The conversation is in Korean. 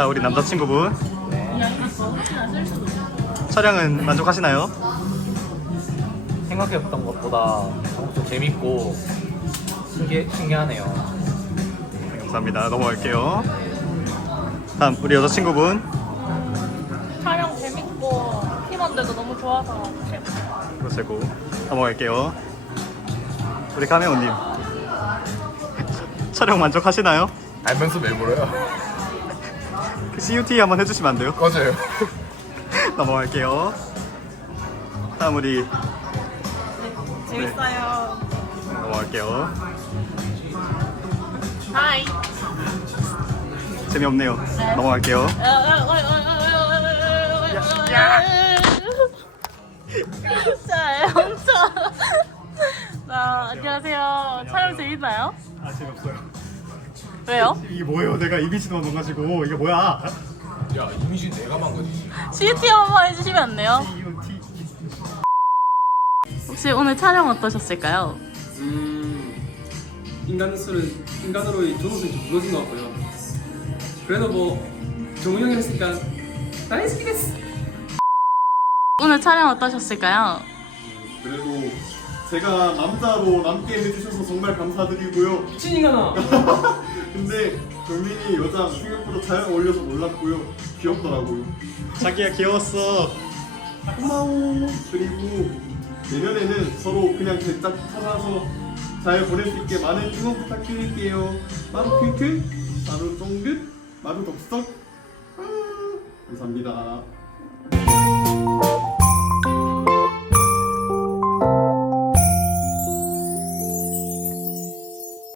자 우리 남자친구분 촬영은 만족하시나요? 생각했던 것보다 엄청 재밌고 신기, 신기하네요. 네, 감사합니다 넘어갈게요 다음 우리 여자친구분 촬영 재밌고 팀원들도 너무 좋아서 최고. 이거 최고 넘어갈게요 우리 카메오님 촬영 만족하시나요? 알면서 왜 물어요? 그 CUT 한번 해주시면 안 돼요? 꺼져요. 넘어갈게요 다음 우리 재밌어요. 넘어갈게요 하이. 재미없네요 넘어갈게요 진짜 엄청. 자, 안녕하세요. 촬영 재밌나요? 아 재미없어요 왜요? 이게 뭐예요 내가 이미지도 만가지고 이게 뭐야 야 이미지 내가 망가지지. CT 한번 해주시면 안 돼요? CUT 혹시 오늘 촬영 어떠셨을까요? 음, 인간 수는 인간으로의 존엄성이 좀 무너진 것 같고요. 그래도 뭐 정우 형이 했으니까 나이스 됐어. 오늘 촬영 어떠셨을까요? 제가 남자로 남게 해주셔서 정말 감사드리고요. 미친 인간아. 근데 경민이 여자 생각보다 잘 어울려서 놀랐고요. 귀엽더라고요. 자기야 귀여웠어 고마워. 그리고 내년에는 서로 그냥 대짝 찾아서 잘 보낼 수 있게 많은 응원 부탁드릴게요. 마루 핑크, 마루 쫑긋, 마루 덥석. 아, 감사합니다.